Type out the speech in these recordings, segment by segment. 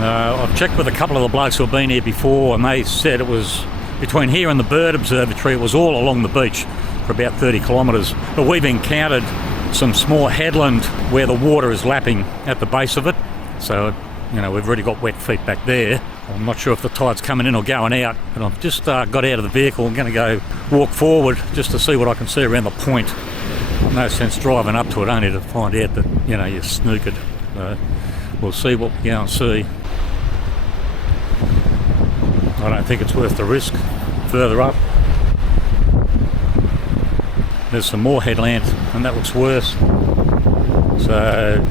I've checked with a couple of the blokes who have been here before, and they said it was between here and the Bird Observatory. It was all along the beach for about 30 kilometres. But we've encountered some small headland where the water is lapping at the base of it. So, you know, we've already got wet feet back there. I'm not sure if the tide's coming in or going out, but I've just got out of the vehicle. I'm going to go walk forward just to see what I can see around the point. No sense driving up to it only to find out that, you know, you're snookered. We'll see what we go and see. I don't think it's worth the risk. Further up, there's some more headland, and that looks worse. So,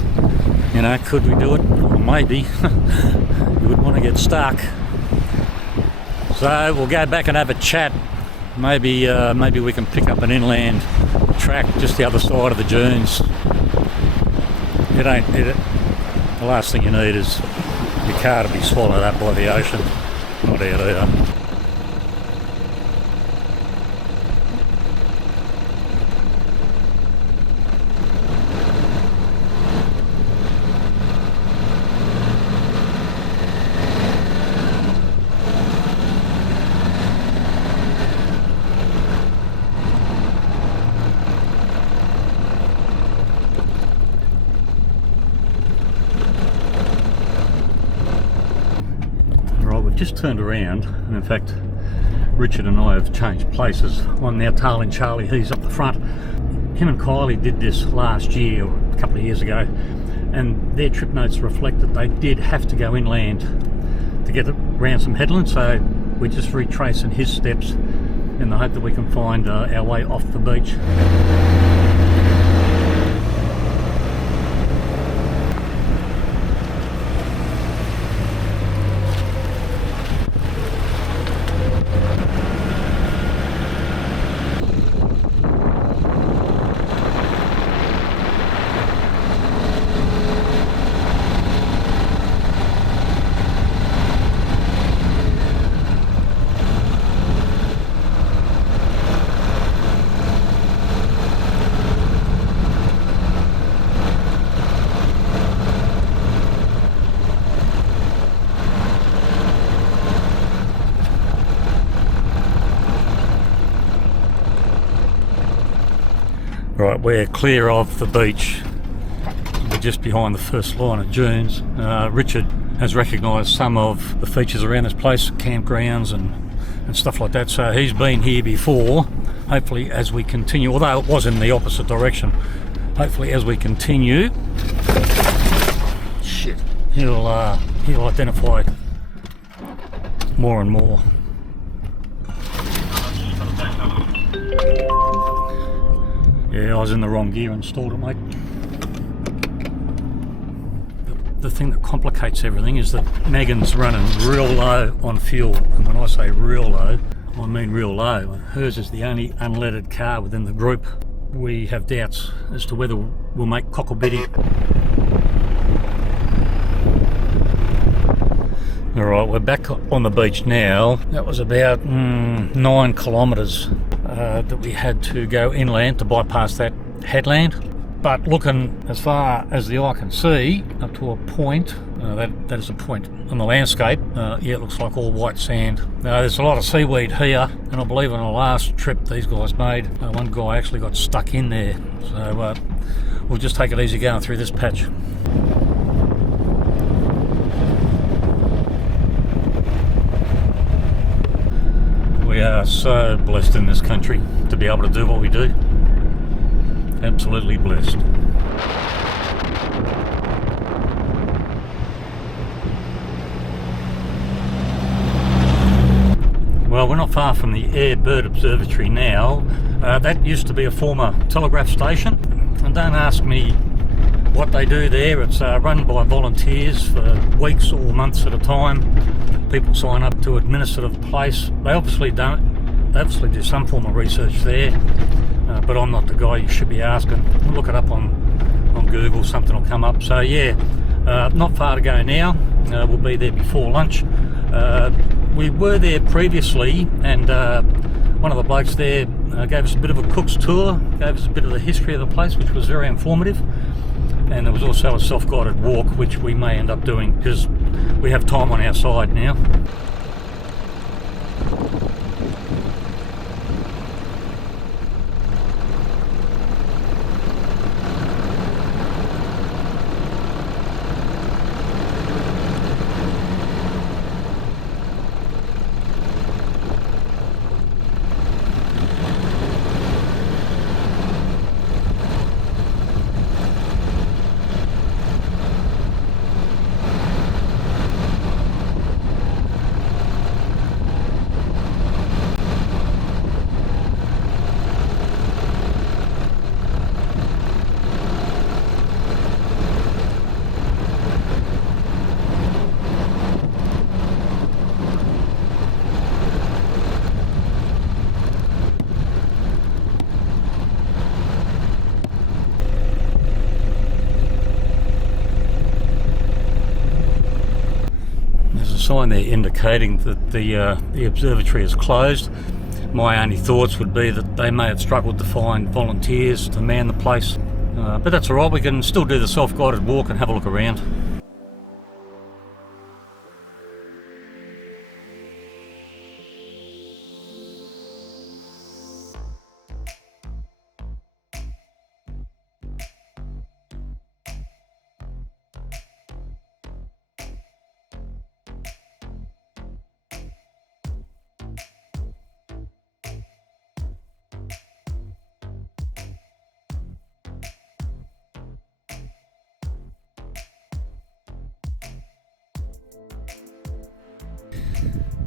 you know, could we do it? Well, maybe. You wouldn't want to get stuck. So we'll go back and have a chat. Maybe we can pick up an inland track just the other side of the dunes. The last thing you need is your car to be swallowed up by the ocean. Not out either. Just turned around, and in fact Richard and I have changed places. I'm now tailing Charlie, he's up the front. Him and Kylie did this last year, or a couple of years ago, and their trip notes reflect that they did have to go inland to get around some headlands, so we're just retracing his steps in the hope that we can find our way off the beach. Right, we're clear of the beach. We're just behind the first line of dunes. Richard has recognised some of the features around this place, campgrounds and stuff like that, so he's been here before. Hopefully as we continue, although it was in the opposite direction, hopefully as we continue, he'll identify more and more. Yeah, I was in the wrong gear and stalled it, mate. The thing that complicates everything is that Megan's running real low on fuel, and when I say real low, I mean real low. Hers is the only unleaded car within the group. We have doubts as to whether we'll make Cocklebiddy. Alright, we're back on the beach now. That was about 9 kilometres that we had to go inland to bypass that headland. But looking as far as the eye can see, up to a point, that is a point on the landscape, yeah, it looks like all white sand. There's a lot of seaweed here, and I believe on the last trip these guys made, one guy actually got stuck in there. So we'll just take it easy going through this patch. We are so blessed in this country to be able to do what we do. Absolutely blessed. Well, we're not far from the Eyre Bird Observatory now. That used to be a former telegraph station, and don't ask me what they do there. It's run by volunteers for weeks or months at a time. People sign up to administer the place. They obviously don't. They obviously do some form of research there, but I'm not the guy you should be asking. Look it up on Google, something will come up. So yeah, not far to go now. We'll be there before lunch. We were there previously, and one of the blokes there gave us a bit of a cook's tour, gave us a bit of the history of the place, which was very informative. And there was also a self-guided walk, which we may end up doing, because we have time on our side now. Sign there indicating that the observatory is closed. My only thoughts would be that they may have struggled to find volunteers to man the place, but that's alright, we can still do the self-guided walk and have a look around.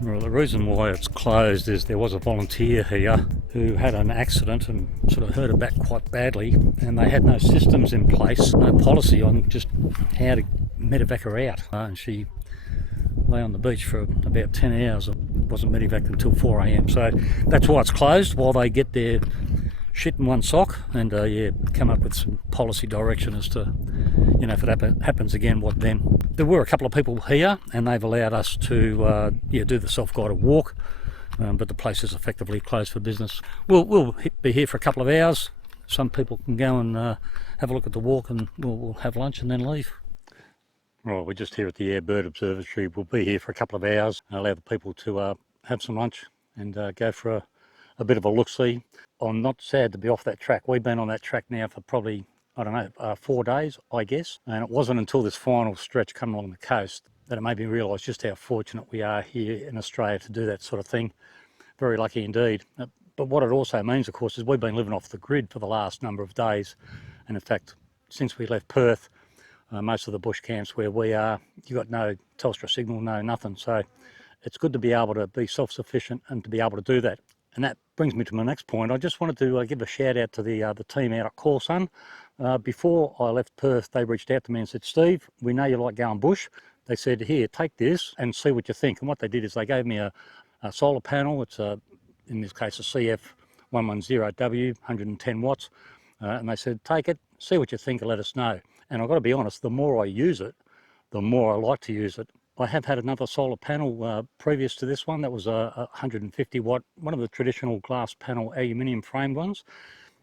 Well, the reason why it's closed is there was a volunteer here who had an accident and sort of hurt her back quite badly, and they had no systems in place, no policy on just how to medevac her out. And she lay on the beach for about 10 hours and wasn't medevaced until 4 a.m. So that's why it's closed, while they get their shit in one sock and come up with some policy direction as to, if it happens again, what then. There were a couple of people here and they've allowed us to do the self-guided walk, but the place is effectively closed for business. We'll be here for a couple of hours. Some people can go and have a look at the walk, and we'll have lunch and then leave. Right, we're just here at the Eyre Bird Observatory. We'll be here for a couple of hours and allow the people to have some lunch and go for a bit of a look-see. I'm not sad to be off that track. We've been on that track now for probably, 4 days, I guess. And it wasn't until this final stretch coming along the coast that it made me realise just how fortunate we are here in Australia to do that sort of thing. Very lucky indeed. But what it also means, of course, is we've been living off the grid for the last number of days. And in fact, since we left Perth, most of the bush camps where we are, you've got no Telstra signal, no nothing. So it's good to be able to be self-sufficient and to be able to do that. And that brings me to my next point. I just wanted to give a shout out to the team out at Corson. Before I left Perth, they reached out to me and said, "Steve, we know you like going bush." They said, "Here, take this and see what you think." And what they did is they gave me a solar panel. It's in this case a CF110W, 110 watts. And they said, "Take it, see what you think and let us know." And I've got to be honest, the more I use it, the more I like to use it. I have had another solar panel previous to this one. That was a 150 watt, one of the traditional glass panel aluminium framed ones.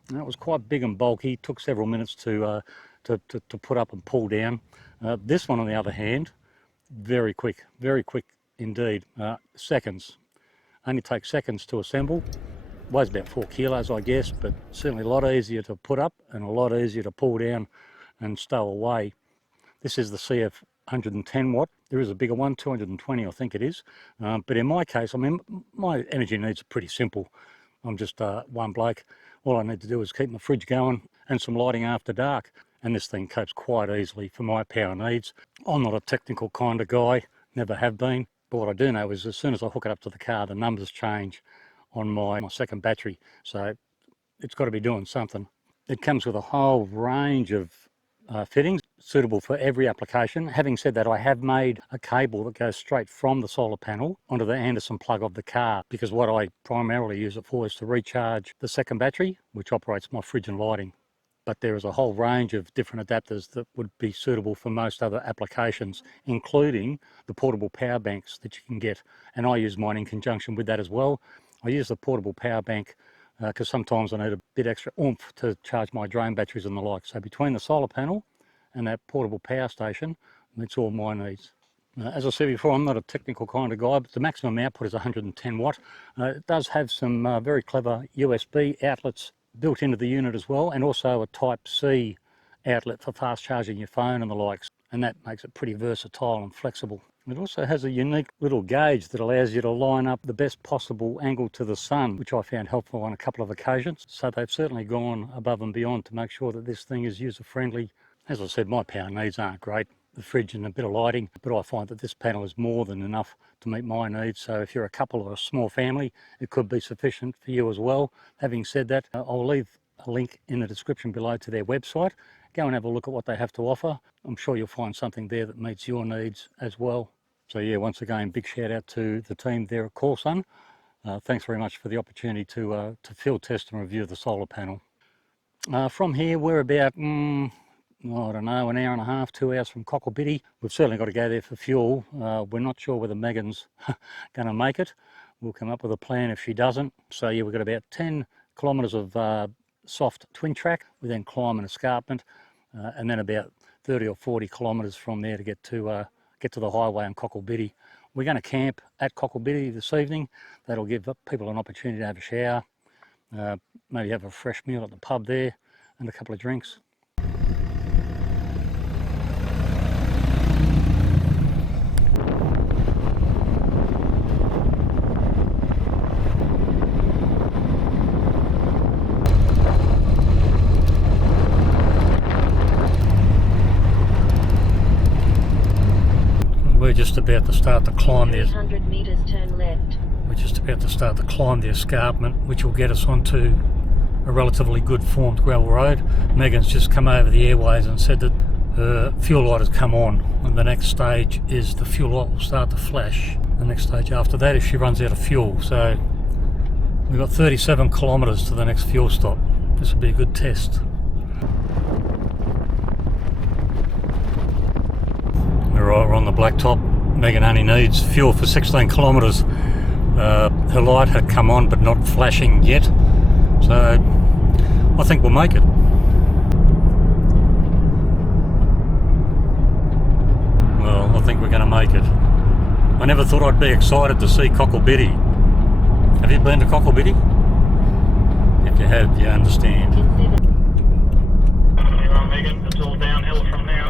And that was quite big and bulky, took several minutes to put up and pull down. This one, on the other hand, very quick indeed. Seconds, only takes seconds to assemble. Weighs about 4 kilos, I guess, but certainly a lot easier to put up and a lot easier to pull down and stow away. This is the CF 110 watt. There is a bigger one, 220 I think it is. But in my case, my energy needs are pretty simple. I'm just one bloke. All I need to do is keep my fridge going and some lighting after dark. And this thing copes quite easily for my power needs. I'm not a technical kind of guy, never have been. But what I do know is as soon as I hook it up to the car, the numbers change on my second battery. So it's got to be doing something. It comes with a whole range of fittings suitable for every application. Having said that, I have made a cable that goes straight from the solar panel onto the Anderson plug of the car, because what I primarily use it for is to recharge the second battery, which operates my fridge and lighting. But there is a whole range of different adapters that would be suitable for most other applications, including the portable power banks that you can get. And I use mine in conjunction with that as well. I use the portable power bank because sometimes I need a bit extra oomph to charge my drone batteries and the like. So between the solar panel and that portable power station, that's all my needs. As I said before, I'm not a technical kind of guy, but the maximum output is 110 watt. It does have some very clever USB outlets built into the unit as well, and also a Type-C outlet for fast charging your phone and the likes, and that makes it pretty versatile and flexible. It also has a unique little gauge that allows you to line up the best possible angle to the sun, which I found helpful on a couple of occasions. So they've certainly gone above and beyond to make sure that this thing is user-friendly. As I said, my power needs aren't great, the fridge and a bit of lighting, but I find that this panel is more than enough to meet my needs. So if you're a couple or a small family, it could be sufficient for you as well. Having said that, I'll leave a link in the description below to their website. Go and have a look at what they have to offer. I'm sure you'll find something there that meets your needs as well. So yeah, once again, big shout out to the team there at Corsun. Thanks very much for the opportunity to field test and review the solar panel. From here, we're about, I don't know, an hour and a half, 2 hours from Cocklebiddy. We've certainly got to go there for fuel. We're not sure whether Megan's going to make it. We'll come up with a plan if she doesn't. So yeah, we've got about 10 kilometres of soft twin track. We then climb an escarpment, and then about 30 or 40 kilometres from there to get to the highway in Cocklebiddy. We're going to camp at Cocklebiddy this evening. That'll give people an opportunity to have a shower, maybe have a fresh meal at the pub there, and a couple of drinks. We're just about to start to climb the 300 meters, turn left. We're just about to start to climb the escarpment, which will get us onto a relatively good formed gravel road. Megan's just come over the airways and said that her fuel light has come on, and the next stage is the fuel light will start to flash. The next stage after that is she runs out of fuel. So we've got 37 kilometres to the next fuel stop. This will be a good test. We're on the blacktop. Megan only needs fuel for 16 kilometres. Her light had come on but not flashing yet, so I think we'll make it. Well, I think we're going to make it. I never thought I'd be excited to see Cocklebiddy. Have you been to Cocklebiddy? If you have, you understand. You're on, Megan. It's all downhill from now.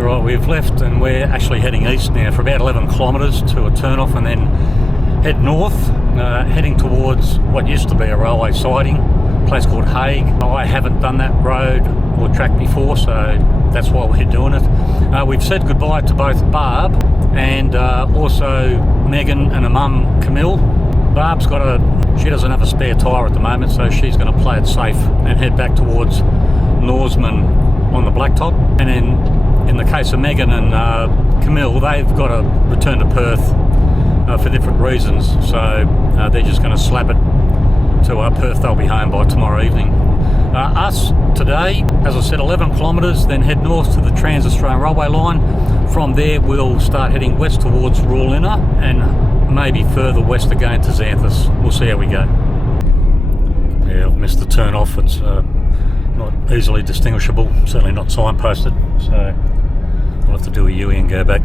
Right, we've left and we're actually heading east now for about 11 kilometres to a turn-off, and then head north, heading towards what used to be a railway siding, a place called Hague. I haven't done that road or track before, so that's why we're doing it. We've said goodbye to both Barb and also Megan and her mum Camille. Barb's she doesn't have a spare tyre at the moment, so she's going to play it safe and head back towards Norseman on the blacktop. And then in the case of Megan and Camille, they've got to return to Perth for different reasons, so they're just going to slap it to Perth. They'll be home by tomorrow evening. Us today, as I said, 11 kilometres, then head north to the Trans Australian Railway line. From there we'll start heading west towards Rawlinna and maybe further west again to Xanthus. We'll see how we go. Yeah, I've missed the turn off. It's not easily distinguishable, certainly not signposted, so I'll have to do a U-E and go back.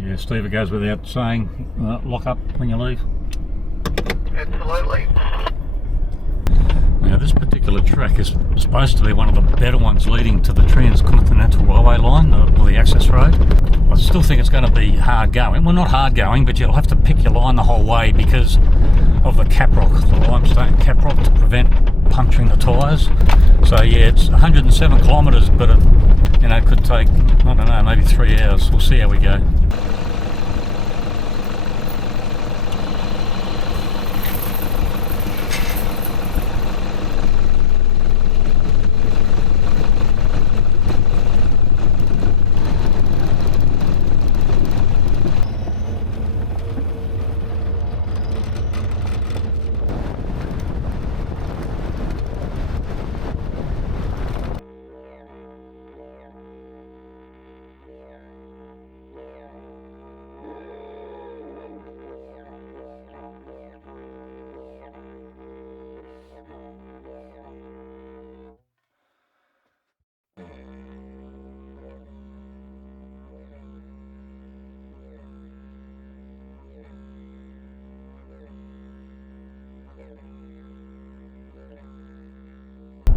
Yeah, Steve, it goes without saying, lock up when you leave. Absolutely. Now this particular track is supposed to be one of the better ones leading to the Trans Cont Railway line, or the access road. I still think it's going to be hard going. Well, not hard going, but you'll have to pick your line the whole way because of the caprock, the limestone caprock, to prevent puncturing the tyres. So yeah, it's 107 kilometres, but it, you know, could take, I don't know, maybe 3 hours. We'll see how we go.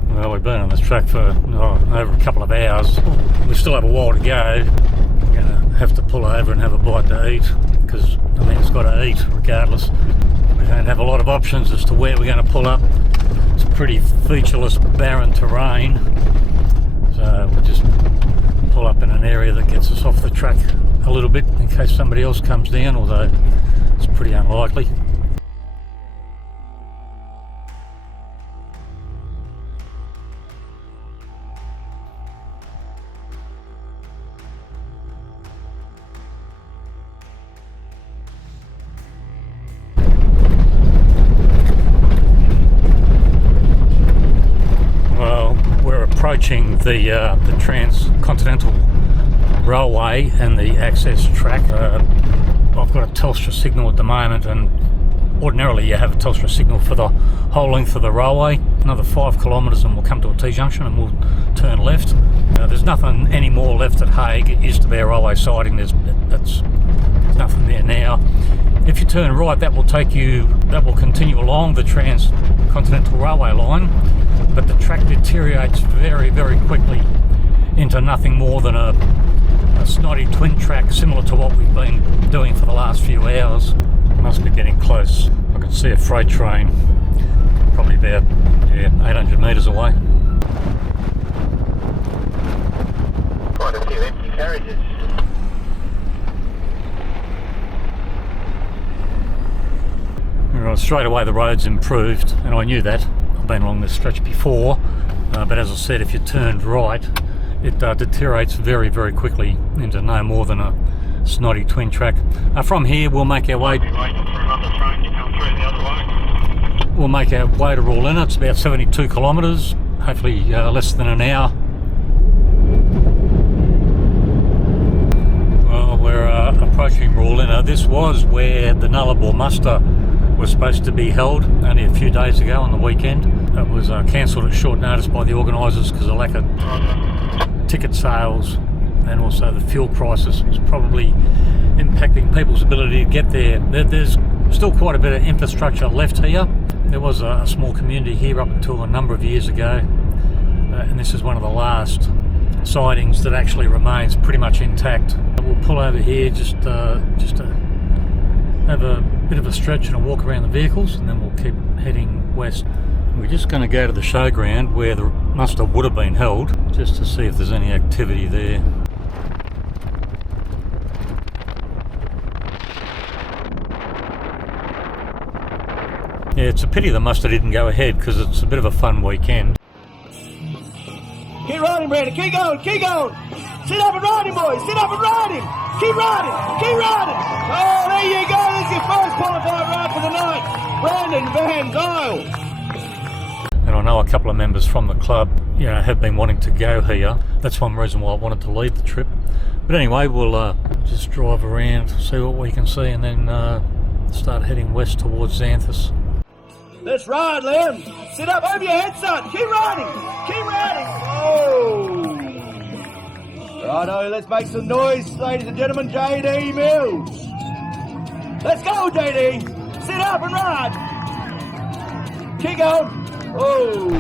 Well, we've been on this track for over a couple of hours. We still have a while to go. We're going to have to pull over and have a bite to eat, because I mean, it's got to eat regardless. We don't have a lot of options as to where we're going to pull up. It's pretty featureless, barren terrain, so we'll just pull up in an area that gets us off the track a little bit in case somebody else comes down, although it's pretty unlikely. Approaching the Trans Cont Railway and the access track. I've got a Telstra signal at the moment, and ordinarily you have a Telstra signal for the whole length of the railway. Another 5 kilometres and we'll come to a T-junction and we'll turn left. There's nothing any more left at Hague. It used to be a railway siding. There's nothing there now. If you turn right, that will continue along the Transcontinental Railway line, but the track deteriorates very, very quickly into nothing more than a snotty twin track, similar to what we've been doing for the last few hours. Must be getting close. I can see a freight train, probably about 800 metres away. Quite a few empty carriages. Right, straight away the road's improved, and I knew that. I've been along this stretch before, but as I said, if you turned right, it deteriorates very, very quickly into no more than a snotty twin track. From here, we'll make our way. Waiting for another train to come through the other way. We'll make our way to Rawlinna. It's about 72 kilometres, hopefully less than an hour. Well, we're approaching Rawlinna. This was where the Nullarbor muster was supposed to be held only a few days ago on the weekend. It was cancelled at short notice by the organisers because of lack of ticket sales, and also the fuel crisis was probably impacting people's ability to get there. There's still quite a bit of infrastructure left here. There was a small community here up until a number of years ago, and this is one of the last sidings that actually remains pretty much intact. We'll pull over here just to have a bit of a stretch and a walk around the vehicles, and then we'll keep heading west. We're just going to go to the showground where the muster would have been held, just to see if there's any activity there. Yeah, it's a pity the muster didn't go ahead, because it's a bit of a fun weekend. Keep riding, Brandon. Keep going. Keep going. Sit up and ride him, boys. Sit up and ride him. Keep riding. Keep riding. Oh, there you go. This is your first qualified ride for the night. Brandon Van Zyl. And I know a couple of members from the club, have been wanting to go here. That's one reason why I wanted to lead the trip. But anyway, we'll just drive around, see what we can see, and then start heading west towards Xanthus. Let's ride, Liam. Sit up over your head, son. Keep riding. Keep riding. Oh. Righto, let's make some noise, ladies and gentlemen. JD Mills. Let's go, JD. Sit up and ride. Keep going. Oh.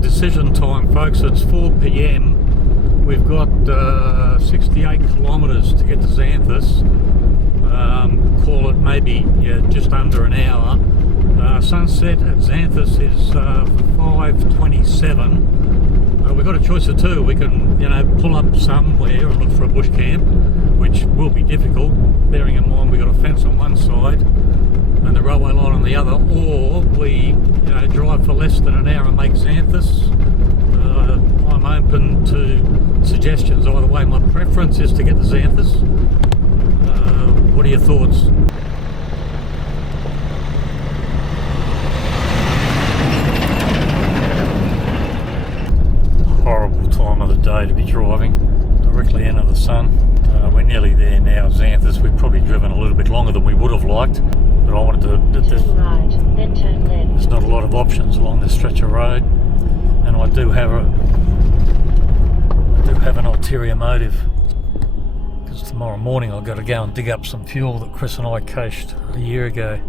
decision time, folks. It's 4 p.m. We've got 68 kilometres to get to Xanthus. Call it maybe just under an hour. Sunset at Xanthus is 5:27. We've got a choice of two. We can, pull up somewhere and look for a bush camp, which will be difficult, bearing in mind we've got a fence on one side and the railway line on the other, or we drive for less than an hour and make Xanthus. I'm open to suggestions either way. My preference is to get to Xanthus. What are your thoughts? Horrible time of the day to be driving directly into the sun. We're nearly there now, Xanthus. We've probably driven a little bit longer than we would have liked, but I wanted to. Turn right, then turn left. There's not a lot of options along this stretch of road, and I do have an ulterior motive, because tomorrow morning I've got to go and dig up some fuel that Chris and I cached a year ago.